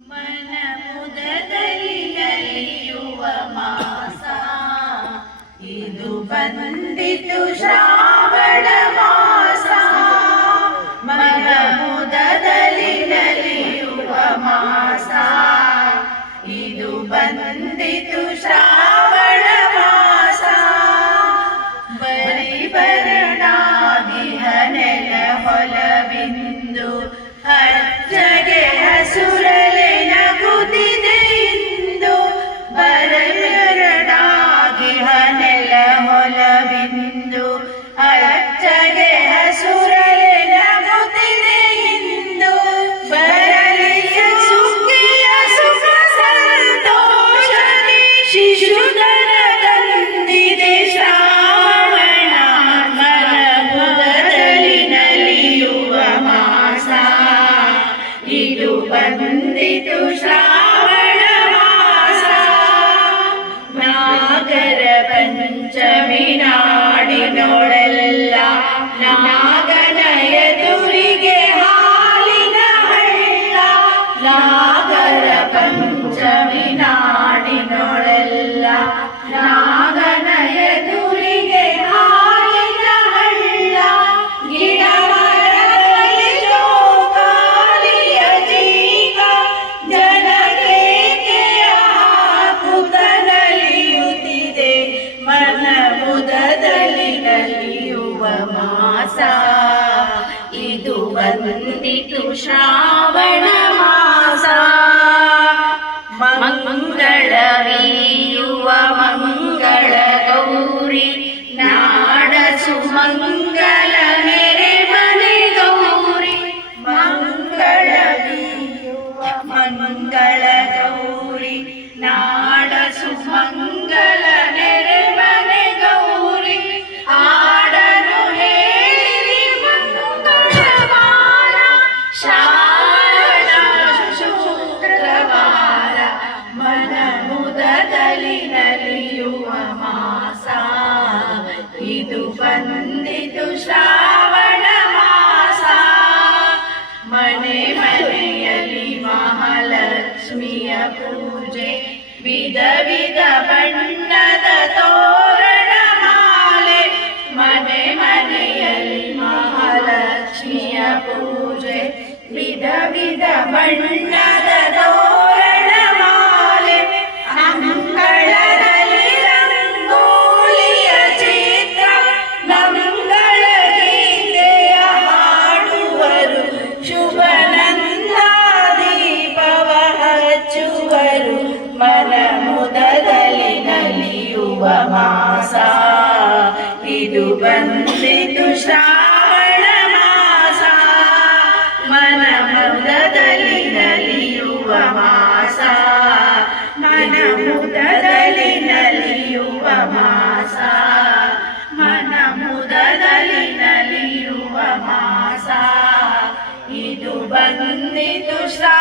ಮನಮುದದಲ್ಲಿ ನಲಿಯುವ ಮಾಸ ಇದು ಬಂದಿತು ಶ್ರಾವಣ ಮಾಸ. ಮನಮುದದಲ್ಲಿ ನಲಿಯುವ ಮಾಸ ಇದು ಬಂದಿತು ಶ್ರಾವಣ ಮಾಸ. ಬರಿ ಬರಡಾಗಿಹ ನೆಲ ಹೊಲವಿಂದು ಹಚ್ಚಗೆ ಹಸುರಲೆ ನಗುತ್ತಿದೆ ಇಂದು. ಬರಡಾಗಿಹ ನೆಲ ಹೊಲವಿಂದು ಹಚ್ಚಗೆ ಹಸುರಲೆ ನಗುತ್ತಿದೆ ಇಂದು. ಬರಲಿಯ ಸುಖಿಯ ಸುಖ ಸಂತೋಷದಿ ಶಿಶುಧರ ತಂದಿದೆ ಶ್ರಾವಣ. ಮನಮುದದಲ್ಲಿ ನಲಿಯುವ ಮಾಸ ಇದು ಬಂದಿತು ಶ್ರಾವಣ ಮಾಸ. ನಾಗರ ಪಂಚಮಿ ನಾಡಿನೊಳೆಲ್ಲ ನಾಗನ ಎದುರಿಗೆ ಹಾಲಿನ ಹಳ್ಳ. ನಾಗರ ಪಂಚಮಿ ನಾಡಿನೊಳೆಲ್ಲ ನಾಗನ ಎದುರಿಗೆ ಹಾಲಿನ ಹಳ್ಳ. ಗಿಡ ಮರದಲ್ಲಿ ಜೋಕಾಲಿಯ ಜೀವ ಜನಗೇಕೆಯ ಹಾಕುತ್ತ ನಲಿಯುತ್ತಿದೆ. ಮನಮುದದಲ್ಲಿ ನಲಿಯುವ ಮಾಸ ಇದು ಬಂದಿತು ಶ್ರಾವಣ ಮಾಸ. ಮಂಗಳವೀಯುವ ಮಂಗಳ ಗೌರಿ ನಾಡ ಸುಮಂಗಲ ಮೇರೆ ಮನೆ ಗೌರಿ. ಮಂಗಳವೀಯುವ ಮಂಗಳ ಗೌರಿ ನಾಡ ಸುಮಂಗಲ ನೆರೆ ಮನೆ ಗೌರಿ. ಆಡನು ಹೇಳಿ ಮಂಗಳವಾರ ಶ್ರಾವಣ ಶುಕ್ರವಾರ. ಮನಮುದದಲ್ಲಿ ನಲಿಯುವ ಮಾಸ ಇದು ಬಂದಿತು ಶ್ರಾವಣ ಮಾಸ. ಮನೆ ಮನೆಯಲ್ಲಿ ಮಹಾಲಕ್ಷ್ಮಿಯ ಪೂಜೆ ವಿಧ ವಿಧ ಬಣ್ಣದ ತೋರಣ ಮಾಲೆ. ಮನೆ ಮನೆಯಲ್ಲಿ ಮಹಾಲಕ್ಷ್ಮಿಯ ಪೂಜೆ ವಿಧ ವಿಧ ಬಣ್ಣದ ತೋರಣ ಮಾಲೆ. ಅಂಗಳದಲ್ಲಿ ರಂಗೋಲಿಯ ಚಿತ್ರ ಮಂಗಳ ಗೀತೆಯ ಹಾಡುವರು. ಶುಭನಂದ ದೀಪವ ಹಚ್ಚುವರು. ಮನಮುದದಲ್ಲಿ ನಲಿಯುವ ಮಾಸ ಇದು ಬಂದಿತು ಶ್ರಾವಣ ಮಾಸ. ಮನಮುದದಲ್ಲಿ ನಲಿಯುವ ಮಾಸ. ಮನಮುದದಲ್ಲಿ ನಲಿಯುವ ಮಾಸ. ಮನಮುದದಲ್ಲಿ ನಲಿಯುವ ಮಾಸ ಇದು ಬಂದಿತು ಶ್ರಾವಣ